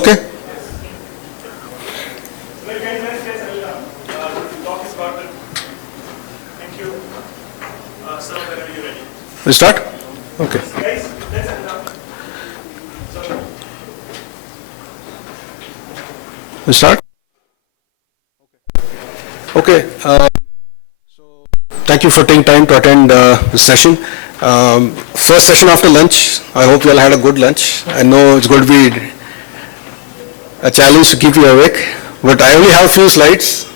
okay? We start? Okay. We start? Okay. So thank you for taking time to attend this session. First session after lunch. I hope you all had a good lunch. I know it's going to be a challenge to keep you awake, but I only have a few slides,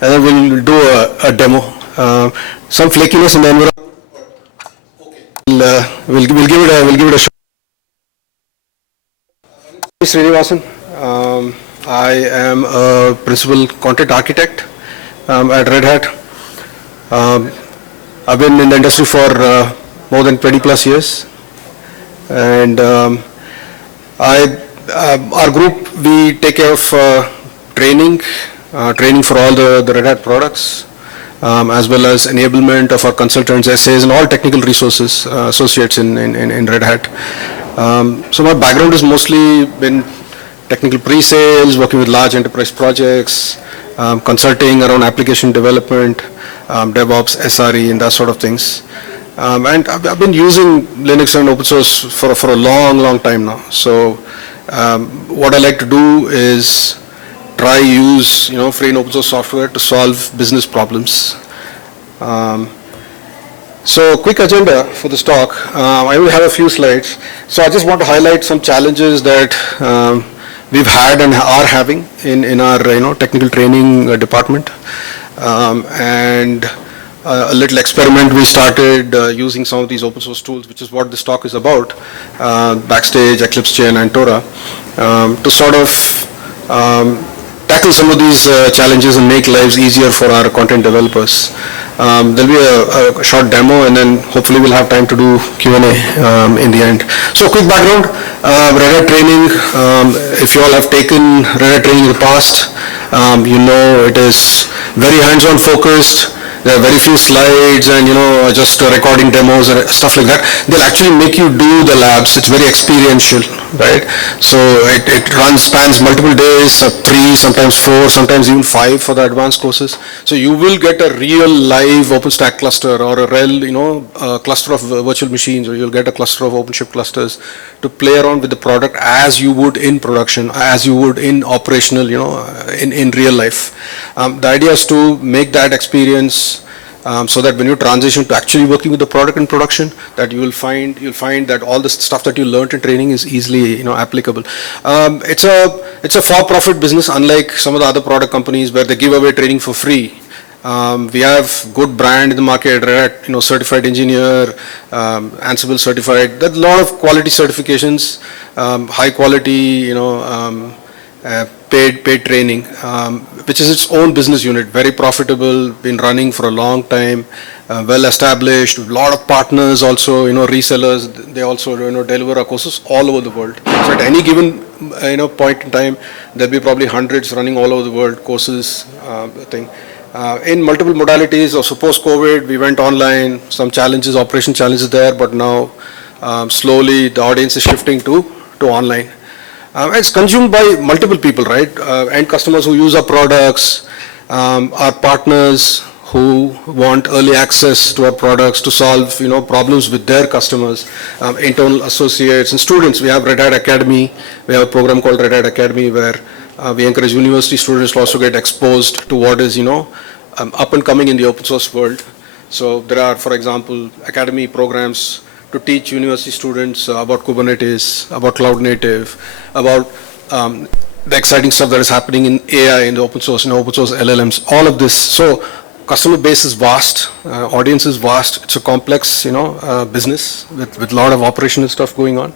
and then we'll do a demo. Some flakiness in the environment. We'll give it a shot. Srinivasan. I am a principal content architect at Red Hat. I've been in the industry for more than 20 plus years, and our group, we take care of training for all the Red Hat products, as well as enablement of our consultants, SAs, and all technical resources, associates in Red Hat. So my background has mostly been technical pre-sales, working with large enterprise projects, consulting around application development, DevOps, SRE, and that sort of things. And I've been using Linux and open source for a long time now. So what I like to do is try use free and open source software to solve business problems. So quick agenda for this talk. I will have a few slides. So I just want to highlight some challenges that we've had and are having in our technical training department, and a little experiment we started using some of these open source tools, which is what this talk is about, Backstage, Eclipse Che, and Antora, to sort of tackle some of these challenges and make lives easier for our content developers. There'll be a short demo, and then hopefully we'll have time to do Q&A in the end. So quick background, Red Hat training. If you all have taken Red Hat training in the past, you know it is very hands-on focused. There are very few slides and just recording demos and stuff like that. They'll actually make you do the labs. It's very experiential, right? So it spans multiple days, 3, sometimes 4, sometimes even 5 for the advanced courses. So you will get a real live OpenStack cluster or a real cluster of virtual machines, or you'll get a cluster of OpenShift clusters to play around with the product as you would in production, as you would in operational, in real life. The idea is to make that experience so that when you transition to actually working with the product in production, that you'll find that all the stuff that you learned in training is easily applicable. It's a for-profit business, unlike some of the other product companies where they give away training for free. We have good brand in the market, Red Hat, certified engineer, Ansible certified. There's a lot of quality certifications, high quality, paid training, which is its own business unit, very profitable, been running for a long time, well established, a lot of partners also, resellers. They also deliver our courses all over the world. So at any given point in time, there'll be probably hundreds running all over the world courses thing. In multiple modalities. Also post-COVID, we went online, some challenges, operation challenges there, but now slowly the audience is shifting to online. It's consumed by multiple people, right? End customers who use our products, our partners who want early access to our products to solve, problems with their customers, internal associates and students. We have Red Hat Academy. We have a program called Red Hat Academy where we encourage university students to also get exposed to what is, up and coming in the open source world. So there are, for example, academy programs to teach university students about Kubernetes, about cloud native, about the exciting stuff that is happening in AI, in the open source, open source LLMs, all of this. So customer base is vast, audience is vast. It's a complex, business with a lot of operational stuff going on.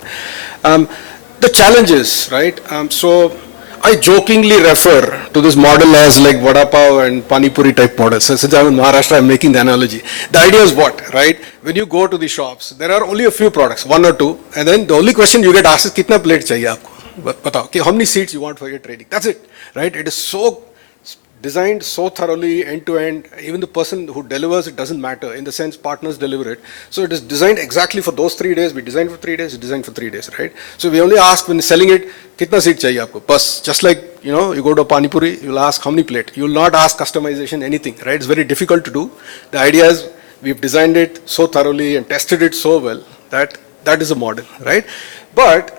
The challenges, right? So I jokingly refer to this model as like Vada Pav and Pani Puri type model. So since I'm in Maharashtra, I'm making the analogy. The idea is what, right? When you go to the shops, there are only a few products, 1 or 2, and then the only question you get asked is, "Kitna plate chahiye aapko?" Batao, how many seats you want for your training? That's it, right? It is so designed so thoroughly end to end, even the person who delivers it doesn't matter, in the sense partners deliver it. So it is designed exactly for those 3 days. We designed for 3 days, it's designed for 3 days, right? So we only ask when selling it, kitna seat chahiye aapko? Bas, just like, you go to a Pani Puri, you'll ask how many plate. You will not ask customization, anything, right? It's very difficult to do. The idea is we've designed it so thoroughly and tested it so well that that is a model, right? But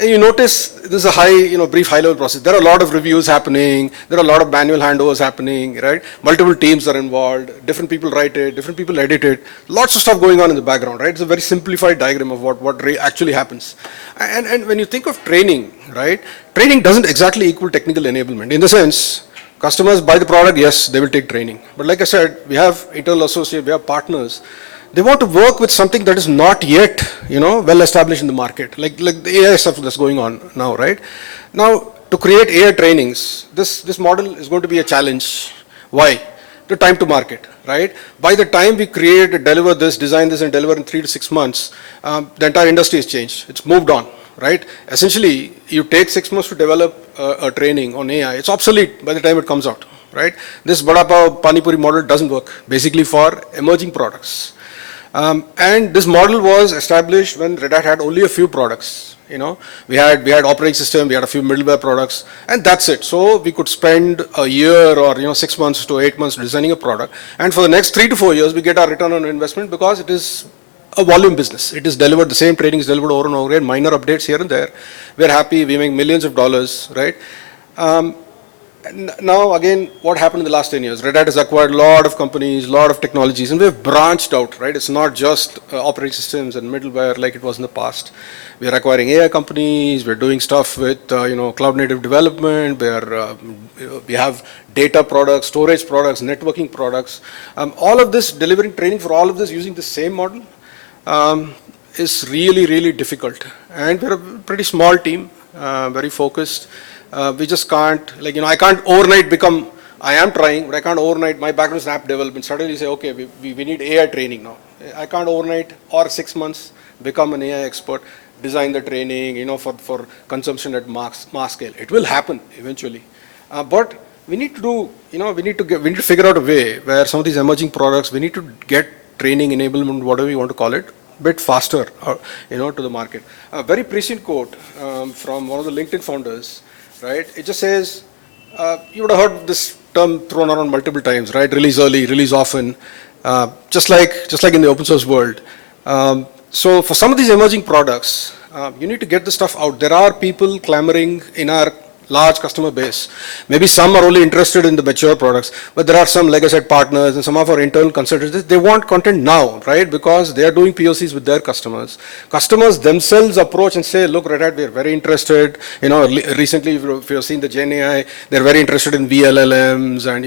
and you notice this is a brief high-level process. There are a lot of reviews happening. There are a lot of manual handovers happening, right? Multiple teams are involved. Different people write it. Different people edit it. Lots of stuff going on in the background, right? It's a very simplified diagram of what actually happens. And when you think of training, right? Training doesn't exactly equal technical enablement. In the sense, customers buy the product, yes, they will take training. But like I said, we have internal associates, we have partners. They want to work with something that is not yet, well established in the market, like the AI stuff that's going on now, right? Now, to create AI trainings, this model is going to be a challenge. Why? The time to market, right? By the time we create, deliver this, design this, and deliver in 3 to 6 months, the entire industry has changed. It's moved on, right? Essentially, you take 6 months to develop a training on AI. It's obsolete by the time it comes out, right? This Bada Pav Pani Puri model doesn't work, basically for emerging products. And this model was established when Red Hat had only a few products. We had operating system, we had a few middleware products, and that's it. So we could spend a year or 6 months to 8 months designing a product, and for the next 3 to 4 years we get our return on investment because it is a volume business. It is delivered, the same training is delivered over and over again, minor updates here and there. We're happy, we make millions of dollars, right? Now again, what happened in the last 10 years? Red Hat has acquired a lot of companies, a lot of technologies, and we've branched out, right? It's not just operating systems and middleware like it was in the past. We are acquiring AI companies, we're doing stuff with cloud native development, we have data products, storage products, networking products. All of this, delivering training for all of this using the same model is really, really difficult. And we're a pretty small team, very focused. We just can't, I can't overnight become, I am trying, but I can't overnight, my background is app development, suddenly say, okay, we need AI training now. I can't overnight or 6 months become an AI expert, design the training, for consumption at mass scale. It will happen eventually. But we need to do, we need to figure out a way where some of these emerging products, we need to get training, enablement, whatever you want to call it, bit faster, to the market. A very prescient quote from one of the LinkedIn founders, right? It just says, you would have heard this term thrown around multiple times, right? Release early, release often, just like in the open source world. So for some of these emerging products, you need to get the stuff out. There are people clamoring in our large customer base. Maybe some are only interested in the mature products, but there are some, like I said, partners and some of our internal consultants, they want content now, right? Because they are doing POCs with their customers. Customers themselves approach and say, look, Red Hat, we're very interested. Recently, if you've seen the Gen AI, they're very interested in VLLMs and,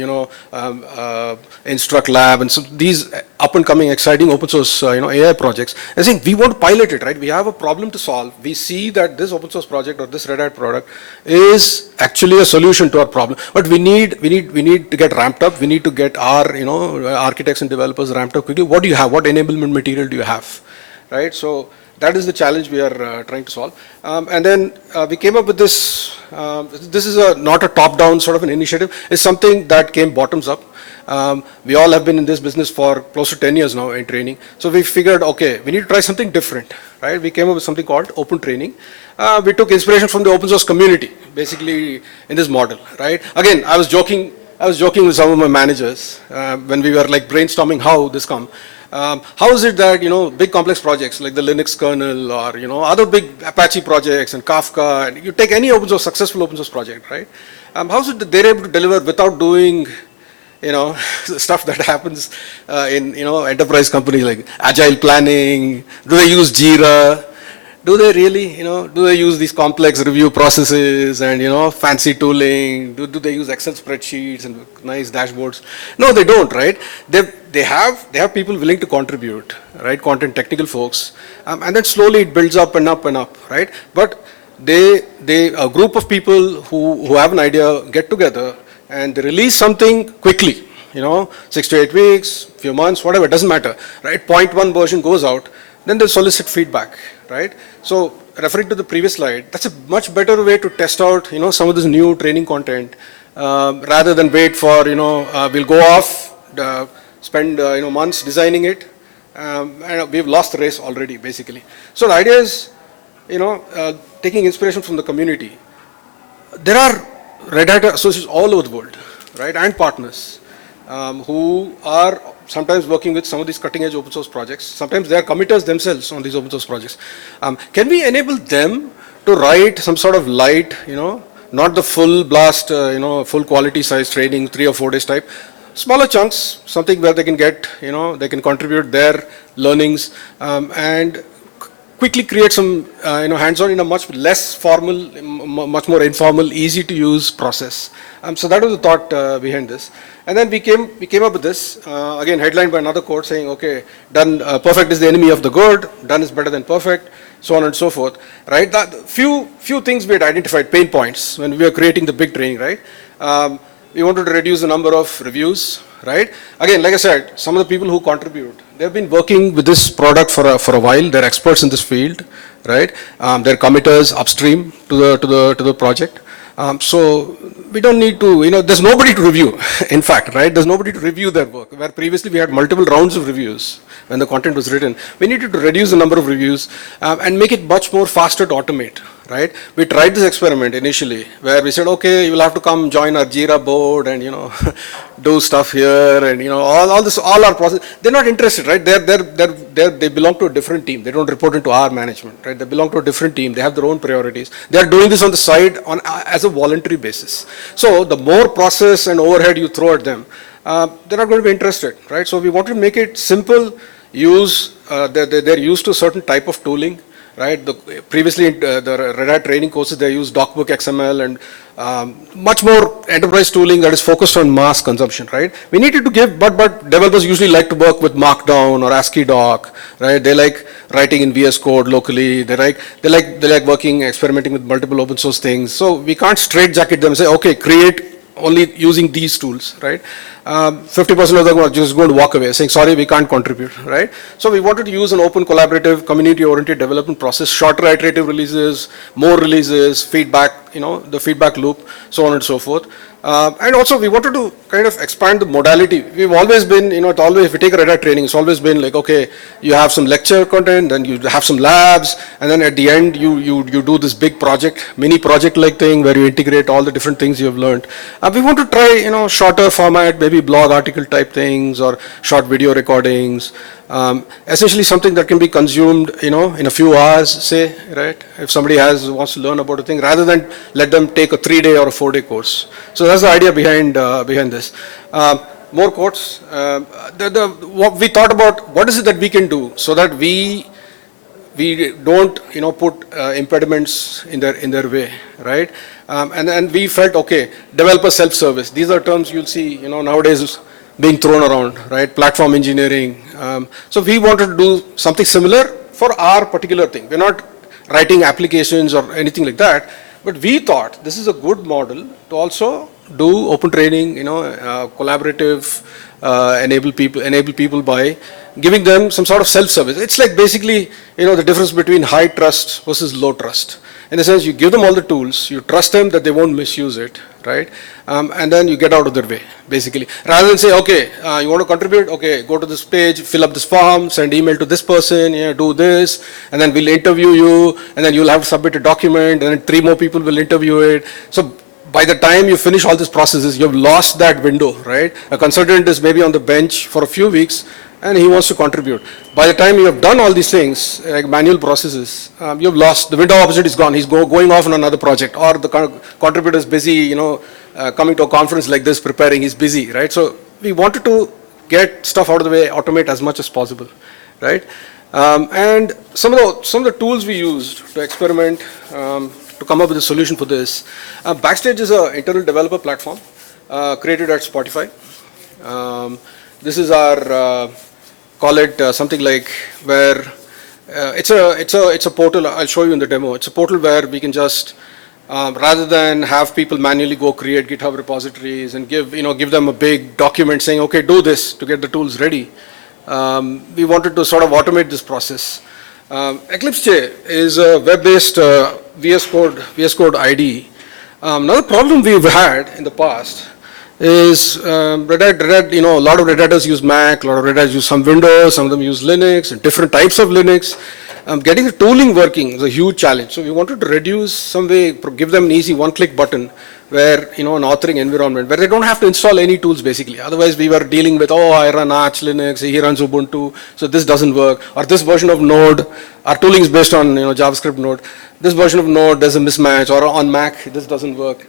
Instruct Lab and so these up and coming exciting open source, AI projects. I think we want to pilot it, right? We have a problem to solve. We see that this open source project or this Red Hat product is actually a solution to our problem, but we need to get ramped up. We need to get our architects and developers ramped up quickly. What do you have? What enablement material do you have, right? So that is the challenge we are trying to solve. And then we came up with this. This is not a top-down sort of an initiative. It's something that came bottoms up. We all have been in this business for close to 10 years now in training. So we figured, okay, we need to try something different, right? We came up with something called open training. We took inspiration from the open source community, basically in this model, right? Again, I was joking with some of my managers when we were like brainstorming how this come. How is it that, big complex projects like the Linux kernel or, other big Apache projects and Kafka, and you take any successful open source project, right? How is it that they're able to deliver without doing, stuff that happens in, enterprise companies like agile planning? Do they use Jira? Do they really, do they use these complex review processes and, fancy tooling? Do they use Excel spreadsheets and nice dashboards? No, they don't, right? They have people willing to contribute, right? Content technical folks. And then slowly it builds up and up and up, right? But a group of people who have an idea get together and they release something quickly, 6 to 8 weeks, few months, whatever, it doesn't matter, right? Point one version goes out, then they'll solicit feedback, right? So referring to the previous slide, that's a much better way to test out, some of this new training content rather than wait for, we'll go off, spend, months designing it, and we've lost the race already, basically. So the idea is, taking inspiration from the community. There are Red Hat associates all over the world, right, and partners who are sometimes working with some of these cutting-edge open source projects. Sometimes they are committers themselves on these open source projects. Can we enable them to write some sort of light, not the full blast, full quality size training, 3 or 4 days type, smaller chunks, something where they can get, they can contribute their learnings and quickly create some, hands-on in a much less formal, much more informal, easy to use process. So that was the thought behind this. And then we came up with this, again, headlined by another quote saying, okay, done, perfect is the enemy of the good, done is better than perfect, so on and so forth, right? That few things we had identified, pain points, when we were creating the big training, right? We wanted to reduce the number of reviews, right? Again, like I said, some of the people who contribute, they've been working with this product for a while. They're experts in this field, right? They're committers upstream to the project. So we don't need to, there's nobody to review. In fact, right? There's nobody to review their work. Where previously we had multiple rounds of reviews when the content was written. We needed to reduce the number of reviews and make it much more faster to automate. Right? We tried this experiment initially where we said, okay, you will have to come join our Jira board and, do stuff here and, all our process. They're not interested, right? They belong to a different team. They don't report into our management, right? They belong to a different team. They have their own priorities. They are doing this on the side as a voluntary basis. So the more process and overhead you throw at them, they're not going to be interested, right? So we want to make it simple, they're used to a certain type of tooling. Right? Previously, the Red Hat training courses, they use DocBook XML and much more enterprise tooling that is focused on mass consumption, right? We needed to give, but developers usually like to work with Markdown or ASCII doc, right? They like writing in VS Code locally. They like working, experimenting with multiple open source things. So we can't straitjacket them and say, okay, create only using these tools, right? 50% of them are just going to walk away saying, sorry, we can't contribute, right? So we wanted to use an open, collaborative, community-oriented development process, shorter iterative releases, more releases, feedback, the feedback loop, so on and so forth. And also we wanted to kind of expand the modality. We've always been, if you take a Red Hat training, it's always been like, okay, you have some lecture content, then you have some labs, and then at the end you do this big project, mini project-like thing where you integrate all the different things you have learned. We want to try, shorter format, maybe blog article type things or short video recordings. Essentially something that can be consumed, in a few hours, say, right? If somebody wants to learn about a thing, rather than let them take a 3-day or a 4-day course. So that's the idea behind this. More quotes. What we thought about, what is it that we can do so that we don't, put impediments in their way, right? And we felt, okay, developer self-service. These are terms you'll see, nowadays being thrown around, right? Platform engineering. So we wanted to do something similar for our particular thing. We're not writing applications or anything like that, but we thought this is a good model to also do open training, collaborative, enable people by giving them some sort of self-service. It's like basically, the difference between high trust versus low trust. In the sense, you give them all the tools, you trust them that they won't misuse it, right? And then you get out of their way, basically. Rather than say, okay, you want to contribute, okay, go to this page, fill up this form, send email to this person, do this, and then we'll interview you, and then you'll have to submit a document, and then 3 more people will interview it. So by the time you finish all these processes, you've lost that window, right? A consultant is maybe on the bench for a few weeks, and he wants to contribute. By the time you have done all these things, like manual processes, you've lost, the window of opportunity is gone. He's going off on another project, or the contributor is busy, coming to a conference like this, preparing, he's busy, right? So we wanted to get stuff out of the way, automate as much as possible, right? And some of the tools we used to experiment, to come up with a solution for this. Backstage is an internal developer platform created at Spotify. This is our call it something like where it's a portal. I'll show you in the demo. It's a portal where we can just rather than have people manually go create GitHub repositories and give them a big document saying, okay, do this to get the tools ready. We wanted to sort of automate this process. Eclipse Che is a web-based VS Code IDE Another problem we've had in the past is Red Hat, a lot of Red Hatters use Mac, a lot of Red Hatters use some Windows, some of them use Linux, and different types of Linux. Getting the tooling working is a huge challenge. So we wanted to reduce some way, give them an easy one-click button where, an authoring environment where they don't have to install any tools basically. Otherwise we were dealing with, I run Arch Linux, he runs Ubuntu, so this doesn't work. Or this version of Node, our tooling is based on, JavaScript Node. This version of Node, there's a mismatch, or on Mac, this doesn't work.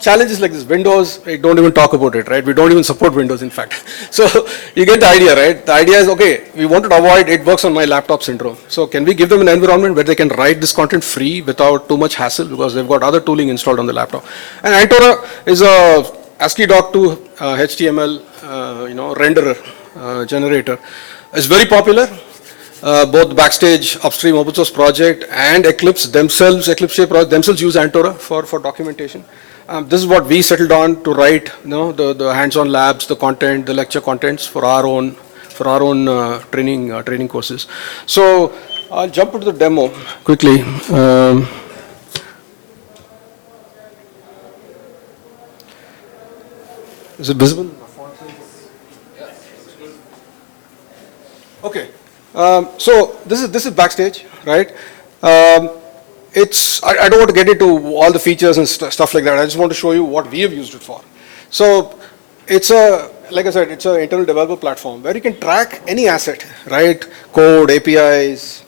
Challenges like this. Windows, I don't even talk about it, right? We don't even support Windows, in fact. So you get the idea, right? The idea is, okay, we want to avoid it works on my laptop syndrome. So can we give them an environment where they can write this content free without too much hassle because they've got other tooling installed on the laptop. And Antora is a ASCII doc2 HTML, renderer generator. It's very popular. Both Backstage upstream open source project and Eclipse themselves, Eclipse Che project themselves use Antora for documentation. This is what we settled on to write, the hands-on labs, the content, the lecture contents for our own training courses. So I'll jump into the demo quickly. Is it visible? Okay. So this is Backstage, right? I don't want to get into all the features and stuff like that. I just want to show you what we have used it for. So like I said, it's an internal developer platform where you can track any asset, right? Code, APIs,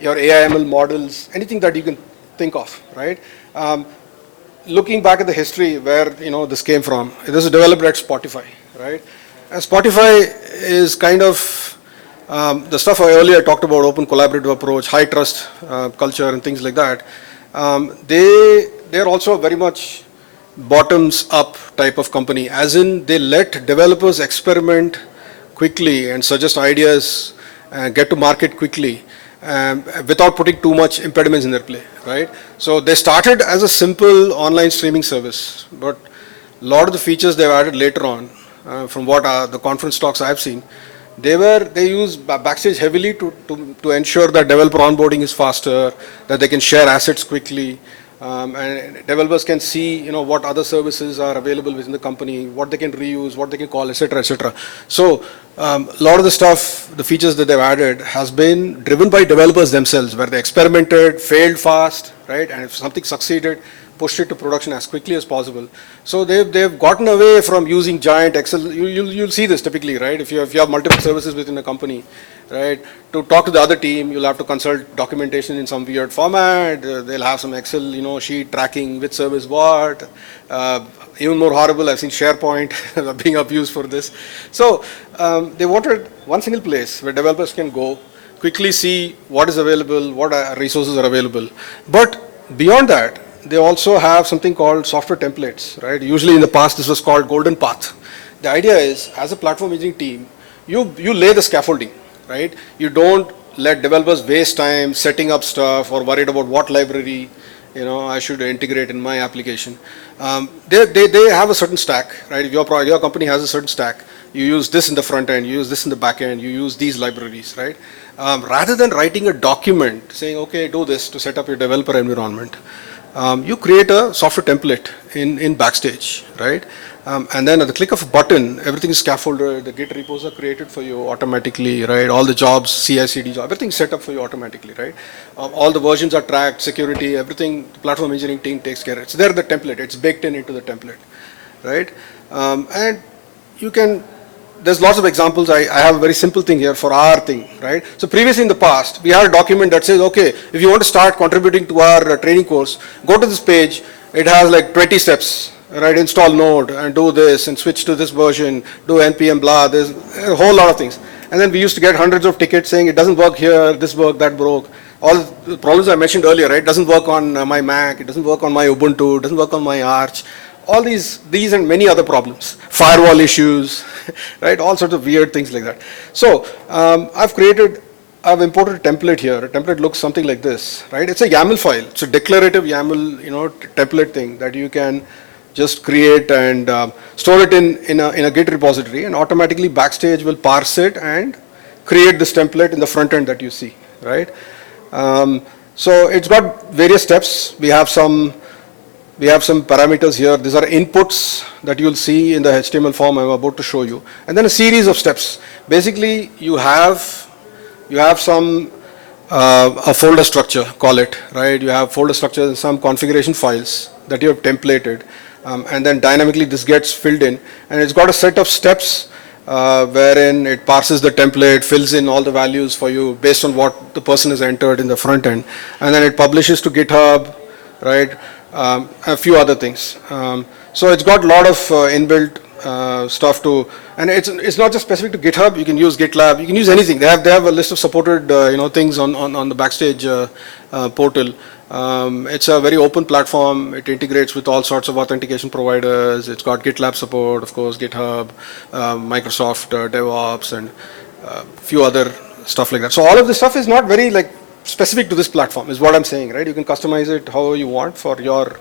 your AI/ML models, anything that you can think of, right? Looking back at the history where this came from, this is developed at Spotify, right? And Spotify is kind of the stuff I earlier talked about, open collaborative approach, high trust culture and things like that. They're also very much bottoms up type of company, as in they let developers experiment quickly and suggest ideas, get to market quickly without putting too much impediments in their play, right? So they started as a simple online streaming service, but a lot of the features they've added later on, from what the conference talks I've seen, they use Backstage heavily to ensure that developer onboarding is faster, that they can share assets quickly, and developers can see what other services are available within the company, what they can reuse, what they can call, etc., etc. So a lot of the stuff, the features that they've added has been driven by developers themselves, where they experimented, failed fast, right? And if something succeeded, pushed it to production as quickly as possible. So they've gotten away from using giant Excel. You'll see this typically, right? If you have multiple services within a company, right? To talk to the other team, you'll have to consult documentation in some weird format. They'll have some Excel, sheet tracking which service what. Even more horrible, I've seen SharePoint being abused for this. So they wanted one single place where developers can go, quickly see what is available, what resources are available. But beyond that, they also have something called software templates, right? Usually in the past, this was called golden path. The idea is, as a platform engineering team, you lay the scaffolding, right? You don't let developers waste time setting up stuff or worried about what library, I should integrate in my application. They have a certain stack, right? If your company has a certain stack, you use this in the front end, you use this in the back end, you use these libraries, right? Rather than writing a document saying, okay, do this to set up your developer environment, you create a software template in Backstage, right? And then at the click of a button, everything is scaffolded, the Git repos are created for you automatically, right? All the jobs, CI/CD jobs, everything's set up for you automatically, right? All the versions are tracked, security, everything, the platform engineering team takes care of it. It's there, the template, it's baked into the template, right? And you can, there's lots of examples. I have a very simple thing here for our thing, right? So previously in the past, we had a document that says, okay, if you want to start contributing to our training course, go to this page. It has like 20 steps, right? Install Node and do this and switch to this version, do NPM, blah, there's a whole lot of things. And then we used to get hundreds of tickets saying it doesn't work here, this worked, that broke. All the problems I mentioned earlier, right? It doesn't work on my Mac, it doesn't work on my Ubuntu, it doesn't work on my Arch. All these and many other problems, firewall issues, right? All sorts of weird things like that. So I've imported a template here. A template looks something like this, right? It's a YAML file. It's a declarative YAML, template thing that you can just create and store it in a Git repository, and automatically Backstage will parse it and create this template in the front end that you see, right? So it's got various steps. We have some We have some parameters here. These are inputs that you'll see in the HTML form I'm about to show you. And then a series of steps. Basically, you have some a folder structure, call it, right? You have folder structure and some configuration files that you have templated, and then dynamically this gets filled in, and it's got a set of steps wherein it parses the template, fills in all the values for you based on what the person has entered in the front end, and then it publishes to GitHub, right? A few other things. So it's got a lot of inbuilt stuff to, and it's not just specific to GitHub. You can use GitLab. You can use anything. They have a list of supported things on the Backstage portal. It's a very open platform. It integrates with all sorts of authentication providers. It's got GitLab support, of course, GitHub, Microsoft DevOps, and a few other stuff like that. So all of this stuff is not very specific to this platform, is what I'm saying, right? You can customize it however you want for your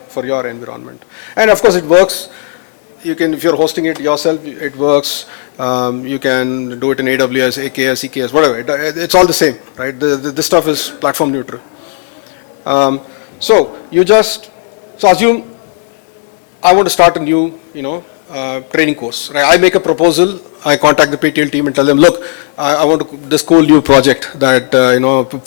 environment, and of course it works. You can, if you're hosting it yourself, it works. You can do it in AWS, AKS, EKS, whatever. It's all the same, right? This stuff is platform neutral. So assume I want to start a new, training course. Right? I make a proposal. I contact the PTL team and tell them, look, I want this cool new project that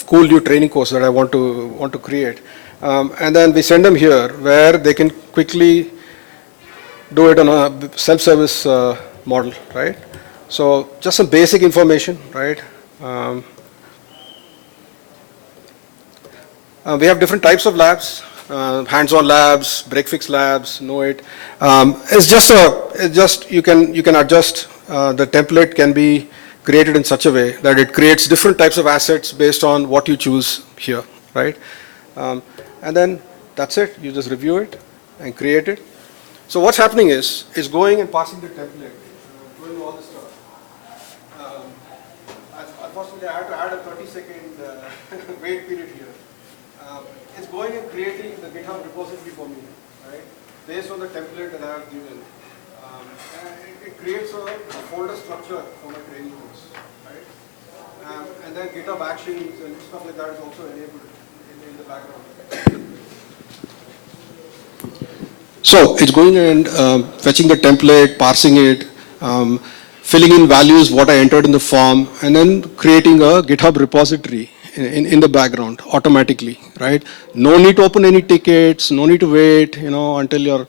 cool new training course that I want to create, and then we send them here where they can quickly do it on a self-service model, right? So just some basic information, right? We have different types of labs, hands-on labs, break-fix labs, know it. You can adjust. The template can be created in such a way that it creates different types of assets based on what you choose here, right? And then that's it. You just review it and create it. So what's happening is going and passing the template, doing all this stuff. Unfortunately, I had to add a 30-second wait period here. It's going and creating the GitHub repository for me, right? Based on the template that I have given. And it creates a folder structure for my training course, right? And then GitHub Actions and stuff like that is also enabled in the background. So it's going and fetching the template, parsing it, filling in values, what I entered in the form, and then creating a GitHub repository in the background automatically, right? No need to open any tickets, no need to wait, until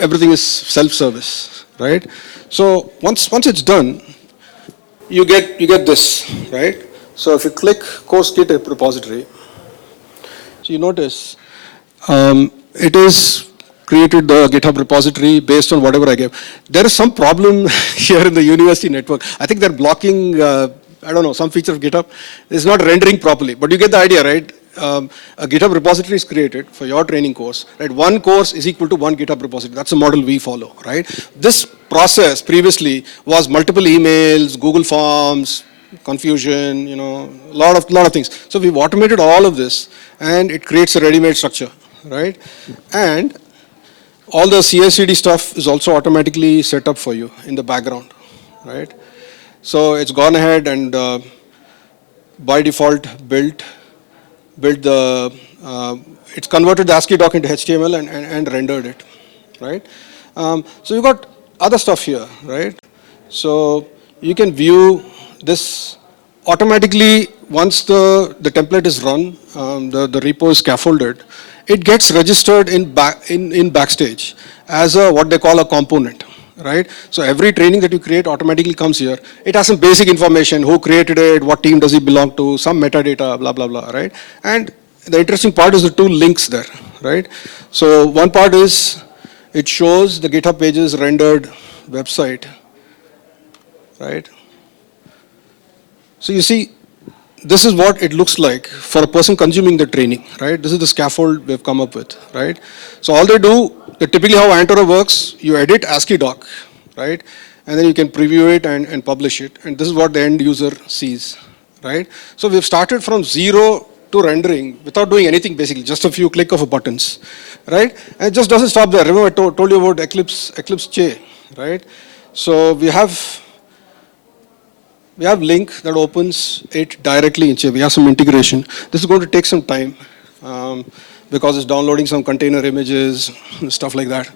everything is self-service, right? So once it's done, you get this, right? So if you click course Git repository, so you notice it is created the GitHub repository based on whatever I gave. There is some problem here in the university network. I think they're blocking, some feature of GitHub. It's not rendering properly, but you get the idea, right? A GitHub repository is created for your training course, right? One course is equal to one GitHub repository. That's the model we follow, right? This process previously was multiple emails, Google Forms, confusion, a lot of things. So we've automated all of this, and it creates a ready-made structure, right? And all the CI/CD stuff is also automatically set up for you in the background, right? So it's gone ahead and by default built the, it's converted the ASCII doc into HTML and rendered it, right? So you've got other stuff here, right? So you can view this automatically once the template is run, the repo is scaffolded. It gets registered in Backstage as what they call a component, right? So every training that you create automatically comes here. It has some basic information, who created it, what team does it belong to, some metadata, blah, blah, blah, right? And the interesting part is the two links there, right? So one part is it shows the GitHub pages rendered website, right? So you see, this is what it looks like for a person consuming the training, right? This is the scaffold we've come up with, right? So all they do, typically how Antora works, you edit ASCII doc, right? And then you can preview it and publish it. And this is what the end user sees, right? So we've started from zero to rendering without doing anything basically, just a few click of buttons, right? And it just doesn't stop there. Remember I told you about Eclipse Che, right? So we have link that opens it directly in Che. We have some integration. This is going to take some time. We'll because it's downloading some container images, stuff like that.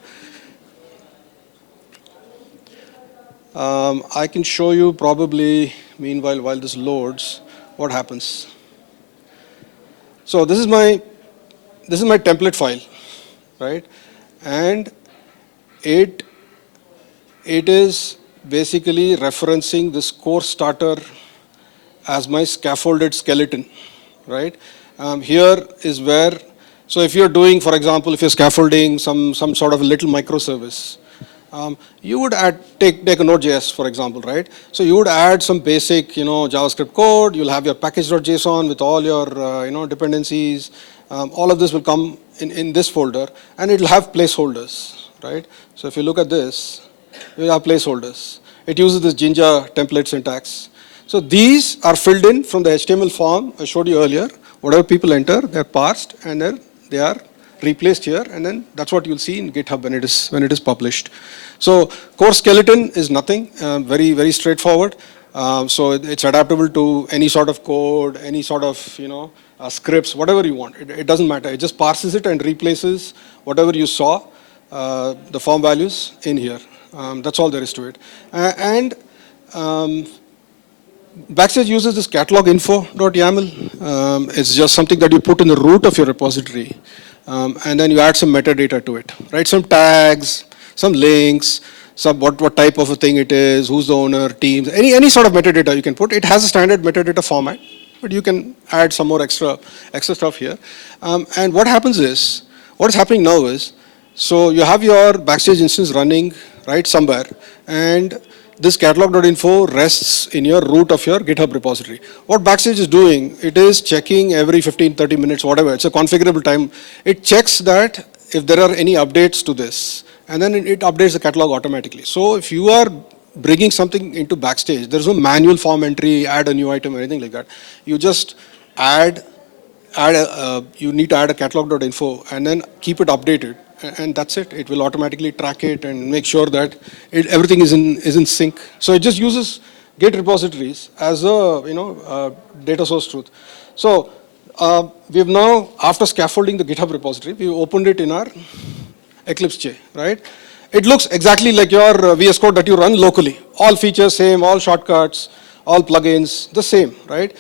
I can show you probably, meanwhile, while this loads, what happens. So this is my template file, right? And it is basically referencing this course starter as my scaffolded skeleton, right? Here is where, so if you're doing, for example, if you're scaffolding some sort of a little microservice, you would take a Node.js, for example, right? So you would add some basic, JavaScript code. You'll have your package.json with all your, dependencies. All of this will come in this folder, and it'll have placeholders, right? So if you look at this, you have placeholders. It uses this Jinja template syntax. So these are filled in from the HTML form I showed you earlier. Whatever people enter, they're parsed, and then they are replaced here, and then that's what you'll see in GitHub when it is published. So core skeleton is nothing, very, very straightforward. So it's adaptable to any sort of code, any sort of scripts, whatever you want. It doesn't matter. It just parses it and replaces whatever you saw, the form values in here. That's all there is to it. Backstage uses this catalog info.yaml. It's just something that you put in the root of your repository. And then you add some metadata to it, right? Some tags, some links, some what type of a thing it is, who's the owner, teams, any sort of metadata you can put. It has a standard metadata format, but you can add some more extra stuff here. And what is happening now is, so you have your Backstage instance running right somewhere, and this catalog.info rests in your root of your GitHub repository. What Backstage is doing, it is checking every 15, 30 minutes, whatever. It's a configurable time. It checks that if there are any updates to this, and then it updates the catalog automatically. So if you are bringing something into Backstage, there's no manual form entry, add a new item or anything like that. You just you need to add a catalog.info and then keep it updated. And that's it. It will automatically track it and make sure that everything is in sync. So it just uses Git repositories as a data source truth. So we have now, after scaffolding the GitHub repository, we opened it in our Eclipse Che, right? It looks exactly like your VS Code that you run locally. All features same, all shortcuts, all plugins, the same, right?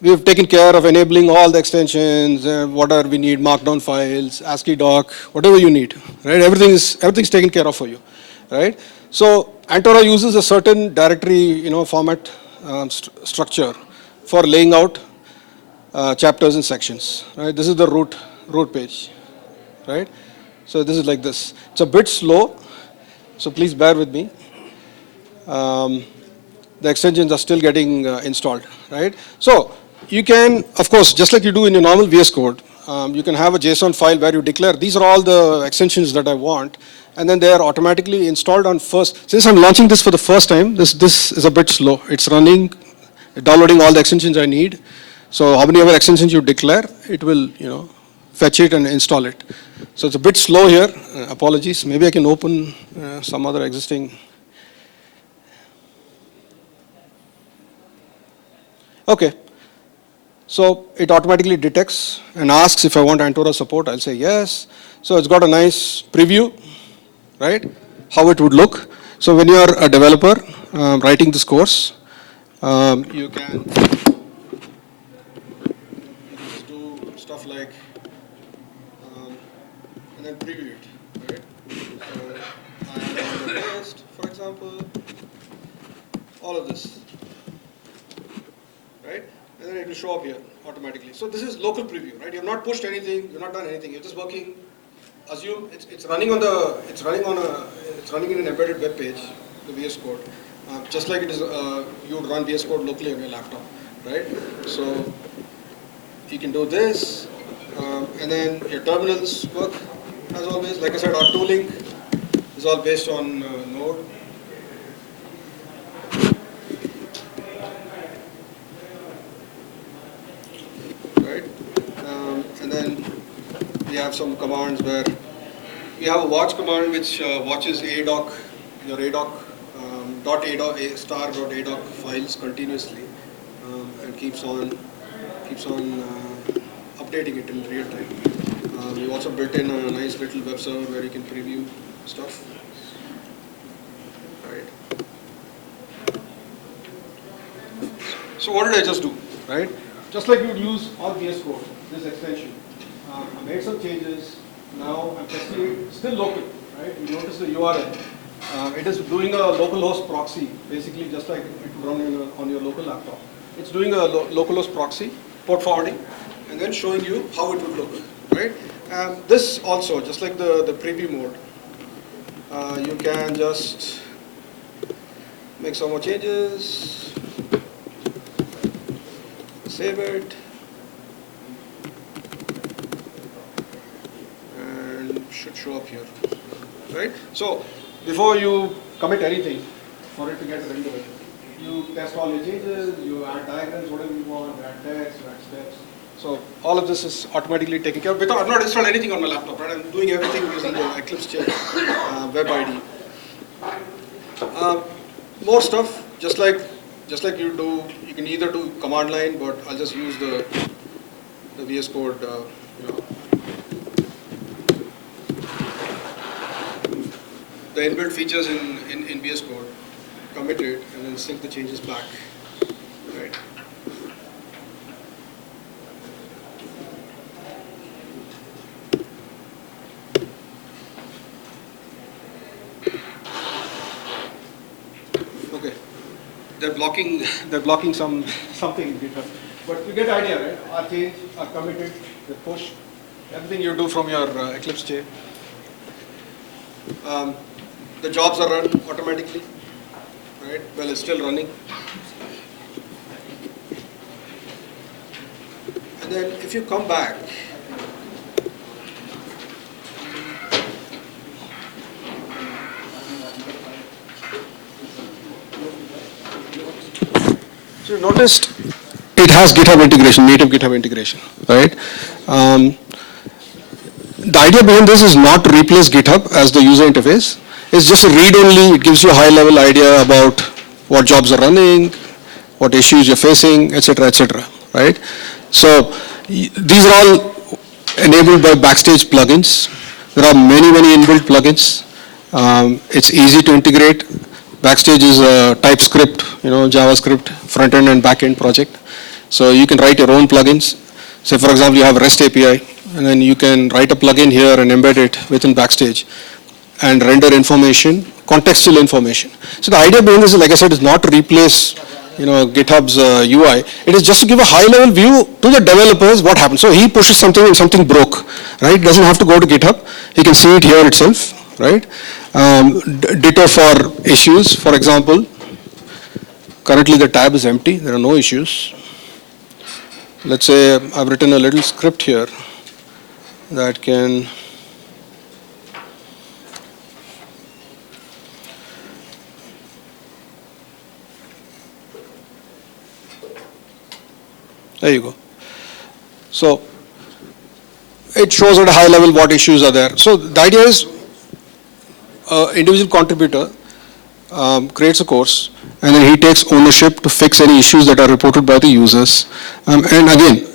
We have taken care of enabling all the extensions, whatever we need, markdown files, ASCII doc, whatever you need, right? Everything's taken care of for you, right? So Antora uses a certain directory, format structure for laying out chapters and sections, right? This is the root page, right? So this is like this. It's a bit slow, so please bear with me. The extensions are still getting installed, right? So you can, of course, just like you do in your normal VS Code, you can have a JSON file where you declare, these are all the extensions that I want, and then they are automatically installed on first. Since I'm launching this for the first time, this is a bit slow. It's running, downloading all the extensions I need. So how many other extensions you declare, it will, fetch it and install it. So it's a bit slow here. Apologies. Maybe I can open some other existing. Okay. So it automatically detects and asks if I want Antora support. I'll say yes. So it's got a nice preview, right? How it would look. So when you're a developer writing this course, you can just do stuff like, and then preview it, right? So I'm on the list, for example, all of this, right? And then it will show up here automatically. So this is local preview, right? You have not pushed anything, you've not done anything. You're just working. Assume it's running in an embedded web page, the VS Code, just like it is. You would run VS Code locally on your laptop, right? So you can do this, and then your terminals work as always. Like I said, our tooling is all based on Node. And then we have some commands where we have a watch command which watches ADoc, your ADoc, .adoc files continuously and keeps on updating it in real time. We also built in a nice little web server where you can preview stuff. Right. So what did I just do? Right. Just like you would use on VS Code, this extension. I made some changes. Now I'm testing it. Still local. Right. You notice the URL. It is doing a localhost proxy, basically just like it would run on your local laptop. It's doing a localhost proxy, port forwarding, and then showing you how it would look, right? This also, just like the preview mode, you can just make some more changes, save it, and should show up here, right? So before you commit anything for it to get rendered, you test all your changes, you add diagrams, whatever you want, add text, add steps. So all of this is automatically taken care of. I've not installed anything on my laptop, right? I'm doing everything using the Eclipse Che web ID. More stuff, just like you do. You can either do command line, but I'll just use the VS Code, the inbuilt features in VS Code, commit it, and then sync the changes back. Right. Okay. They're blocking something in GitHub. But you get the idea, right? Our change, our committed, the push, everything you do from your Eclipse Che. The jobs are run automatically, right? Well, it's still running. And then if you come back, so you noticed it has GitHub integration, native GitHub integration, right? The idea behind this is not to replace GitHub as the user interface. It's just a read-only. It gives you a high-level idea about what jobs are running, what issues you're facing, etc., right? So these are all enabled by Backstage plugins. There are many inbuilt plugins. It's easy to integrate. Backstage is a TypeScript, JavaScript front-end and back-end project. So you can write your own plugins. Say, for example, you have REST API, and then you can write a plugin here and embed it within Backstage and render information, contextual information. So the idea behind this, like I said, is not to replace, GitHub's UI. It is just to give a high-level view to the developers what happened. So he pushes something and something broke, right? Doesn't have to go to GitHub. He can see it here itself, right? Ditto for issues. For example, currently the tab is empty. There are no issues. Let's say I've written a little script here that can there you go. So it shows at a high level what issues are there. So the idea is individual contributor creates a course, and then he takes ownership to fix any issues that are reported by the users. And again,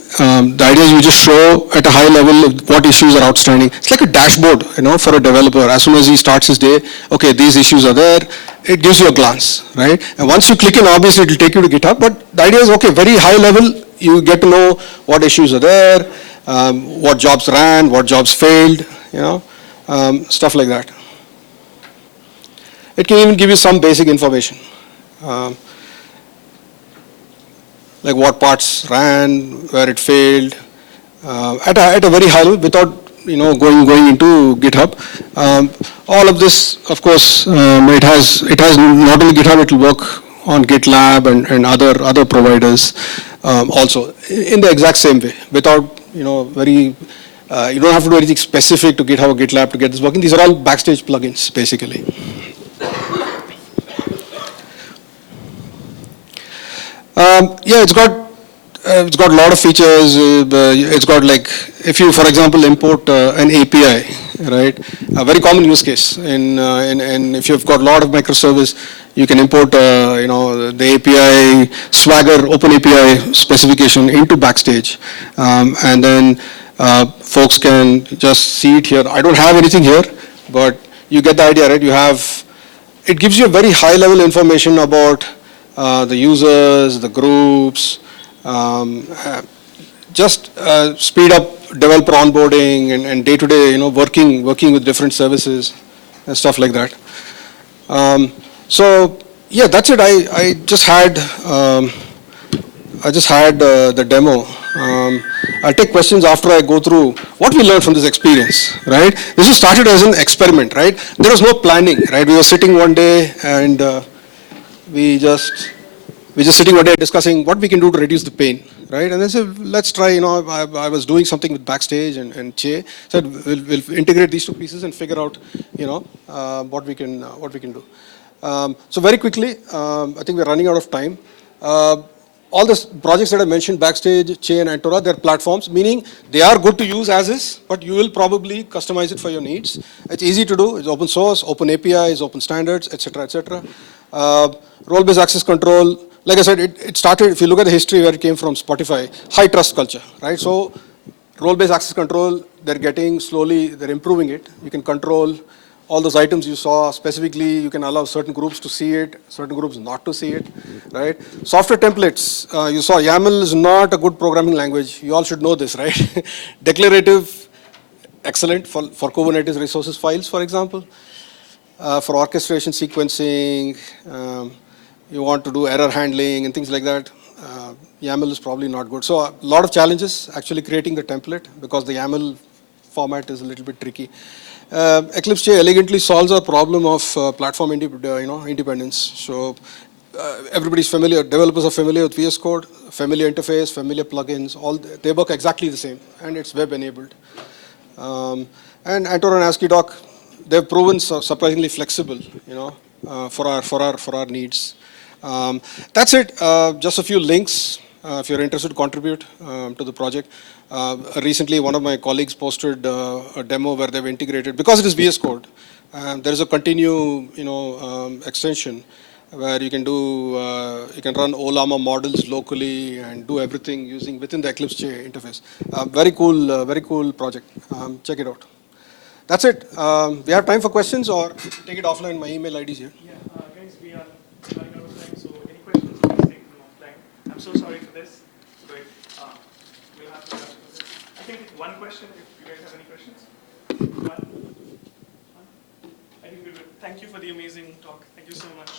the idea is you just show at a high level what issues are outstanding. It's like a dashboard, for a developer. As soon as he starts his day, okay, these issues are there. It gives you a glance, right? And once you click in, obviously it will take you to GitHub. But the idea is, okay, very high level, you get to know what issues are there, what jobs ran, what jobs failed, stuff like that. It can even give you some basic information, like what parts ran, where it failed, at a very high level without going into GitHub. All of this, of course, it has not only GitHub, it will work on GitLab and other providers also in the exact same way without you don't have to do anything specific to GitHub or GitLab to get this working. These are all Backstage plugins basically. Yeah, it's got it's got a lot of features. It's got like, if you, for example, import an API, right? A very common use case. In if you've got a lot of microservice, you can import, the API Swagger Open API specification into Backstage, and then folks can just see it here. I don't have anything here, but you get the idea, right? You have, it gives you a very high level information about the users, the groups, just speed up developer onboarding and day-to-day, working with different services and stuff like that. So yeah, that's it. I just had the demo. I'll take questions after I go through what we learned from this experience, right? This was started as an experiment, right? There was no planning, right? We were sitting one day and we just sitting one day discussing what we can do to reduce the pain, right? And then said, let's try, I was doing something with Backstage and Che said, we'll integrate these two pieces and figure out, what we can do. So very quickly, I think we're running out of time. All the projects that I mentioned, Backstage, Che and Antora, they're platforms, meaning they are good to use as is, but you will probably customize it for your needs. It's easy to do. It's open source, open APIs, open standards, etc., etc. Role-based access control, like I said, it started, if you look at the history where it came from, Spotify, high trust culture, right? So role-based access control, they're getting slowly, they're improving it. You can control all those items you saw. Specifically, you can allow certain groups to see it, certain groups not to see it, right? Software templates, you saw YAML is not a good programming language. You all should know this, right? Declarative, excellent for Kubernetes resources files, for example. For orchestration, sequencing, you want to do error handling and things like that. YAML is probably not good. So a lot of challenges actually creating the template because the YAML format is a little bit tricky. Eclipse Che elegantly solves our problem of platform independence. So everybody's familiar, developers are familiar with VS Code, familiar interface, familiar plugins, all they work exactly the same, and it's web enabled. And Antora and ASCII doc, they've proven surprisingly flexible, for our needs. That's it. Just a few links if you're interested to contribute to the project. Recently, one of my colleagues posted a demo where they've integrated, because it is VS Code, there is a continue, extension where you can do, you can run OLAMA models locally and do everything within the Eclipse Che interface. Very cool project. Check it out. That's it. We have time for questions, or take it offline. My email ID is here. Yeah, guys, we are running out of time, so any questions, please take them offline. I'm so sorry for this, but we'll have to wrap it with this. I think one question, if you guys have any questions. One. I think we will. Thank you for the amazing talk. Thank you so much.